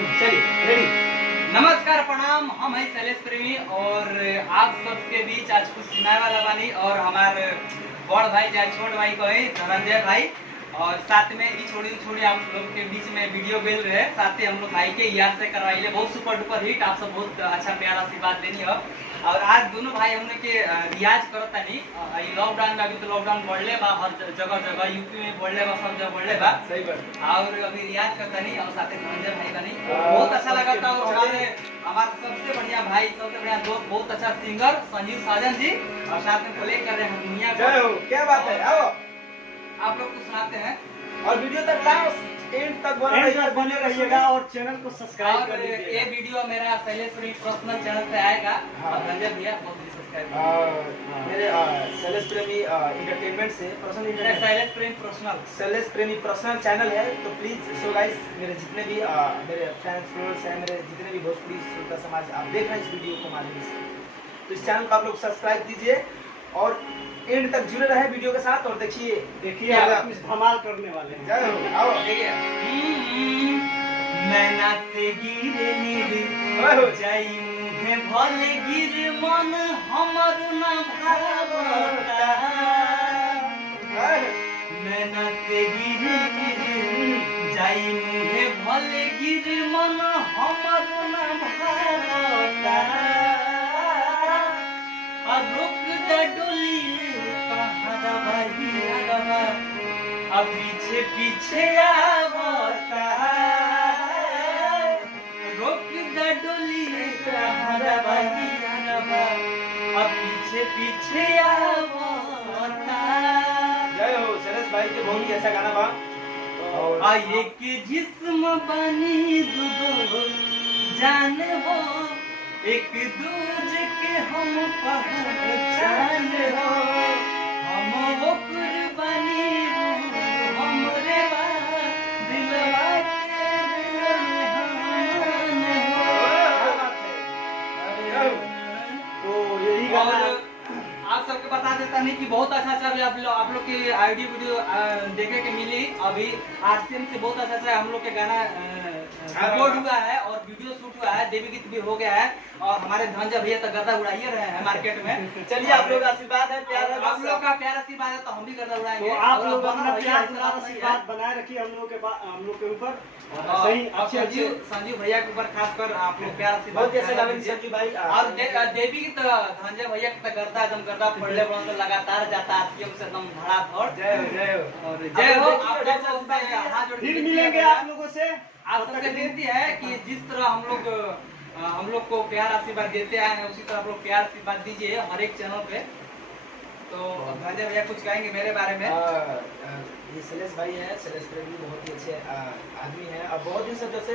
चलिए रेडी। नमस्कार प्रणाम, हम है शैलेश प्रेमी और आप सबके बीच आज कुछ सुनाए वाला बानी और हमारे बड़ भाई या छोट भाई को है धनंजय भाई और साथ में ही छोड़ी आप लोग के बीच में वीडियो बेल रहे साथ ही हम लोग भाई के याद से करवाइले बहुत सुपर डुपर हिट। आप सब बहुत अच्छा प्यार आशीर्वाद देनी हो और आज दोनों भाई हमने के रियाज करता नहीं लॉकडाउन में। अभी तो लॉकडाउन बढ़ले बा हर जगह यूपी में बढ़ले बा, सब जगह बढ़ले बा। सही बात। और अभी रियाज करता नहीं और साथ ही धनंजय भाई का नहीं बहुत अच्छा लगा था। हमारे सबसे बढ़िया भाई सबसे बढ़िया दोस्त बहुत अच्छा सिंगर संजीव साजन जी और साथ में प्ले कर रहे हैं दुनिया को। क्या बात है, आओ आप लोग को सुनाते हैं और वीडियो तक लास्ट एंड तक बने रहिएगा और चैनल को सब्सक्राइब और कर ये लीजिएगा। वीडियो मेरा शैलेश प्रेमी पर्सनल चैनल पे आएगा और धनंजय भैया बहुत सब्सक्राइब मेरे शैलेश प्रेमी एंटरटेनमेंट से शैलेश प्रेमी पर्सनल शैलेश प्रेमी पर्सनल चैनल है। तो प्लीज सो गाइस मेरे जितने भी मेरे फैंस फ्लोर्स हैं, मेरे जितने भी भोजपुरी श्रोता समाज आप देख रहे हैं इस वीडियो को माध्यम से, तो इस चैनल को आप लोग सब्सक्राइब कीजिए और एंड तक जुड़े रहे वीडियो के साथ। और देखिए आप कुछ धमाल करने वाले हैं। जय हो, आओ देखिए नैना से गिरे नीर जाई मुहे भले गिर मन हमर ना भावता नैना से गिरे नीर जाई मुहे भले गिर मन हमर ना भावता रुक द डोली पहाड़ा भाई अब पीछे पीछे आवता रुक द डोली पहाड़ा भाई अब पीछे पीछे आवता। जय हो शैलेश भाई के बहुत ही अच्छा गाना बा। और आये के जिस्म बनी दो जान हो एक दूजे के हम पहचान हो हम वो कुर्बानी हमरे बा दिलवा के तो यही गाना और आप सबके बता देता नहीं कि बहुत अच्छा अच्छा आप लोग की आईडी वीडियो देखे के मिली। अभी आरसीएम से बहुत अच्छा अच्छा हम लोग के गाना रिकॉर्ड हुआ है और वीडियो शूट हुआ है, देवी गीत भी हो गया है और हमारे धनंजय भैया तो गर्दा उड़ाइए रहे हैं मार्केट में। चलिए आप लोग आशीर्वाद है, प्यार है, आप लोग का प्यार आशीर्वाद है तो हम भी गर्दा उड़ाएंगे। तो आप लोग अपना प्यार आशीर्वाद आशीर्वाद बनाए रखिए हम लोग के ऊपर सही अच्छे संजीव भैया के ऊपर खासकर आप लोग प्यार आशीर्वाद बहुत ऐसे गाने संजीव भाई और देवी गीत धनंजय भैया के गर्दा एकदम गर्दा पड़ले बड़न लगातार जाता आरसीएम से एकदम धड़ाधड़। जय हो, जय हो और जय हो। आप सबसे हाथ जोड़ के फिर मिलेंगे आप लोगों से। आप सबसे विनती है कि जिस तरह हम लोग को प्यार आशीर्वाद देते आए हैं उसी तरह आप लोग प्यार आशीर्वाद दीजिए हर एक चैनल पे। तो धनंजय भैया कुछ कहेंगे मेरे बारे में। ये शैलेश भाई है, शैलेश प्रेमी बहुत ही अच्छे आदमी है और बहुत दिन से जैसे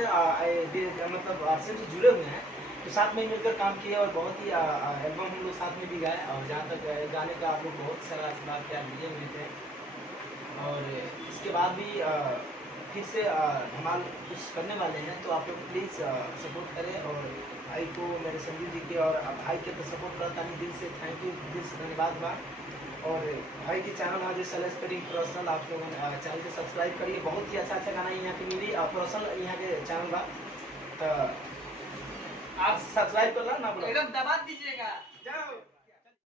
मतलब आरसीएम से जुड़े हुए हैं तो साथ में मिलकर काम किए और बहुत ही एल्बम हम लोग साथ में भी गाए और जहाँ तक गाने का आप लोग बहुत सारा आशीर्वाद प्यार दिए हुए थे। और इसके बाद भी फिर से धमाल कुछ करने वाले हैं तो आप लोग प्लीज़ सपोर्ट करें। और भाई को मेरे संजीव जी के और भाई के तो सपोर्ट करता नहीं, दिल से थैंक यू, दिल से धन्यवाद बा। और भाई के चैनल है जो शैलेश प्रेमी पर्सनल, आप लोग चैनल को सब्सक्राइब करिए। बहुत ही अच्छा गाना यहाँ की मिली पर्सनल यहाँ के चैनल बा तो आप सब्सक्राइब कर ला ना एकदम दबा दीजिएगा।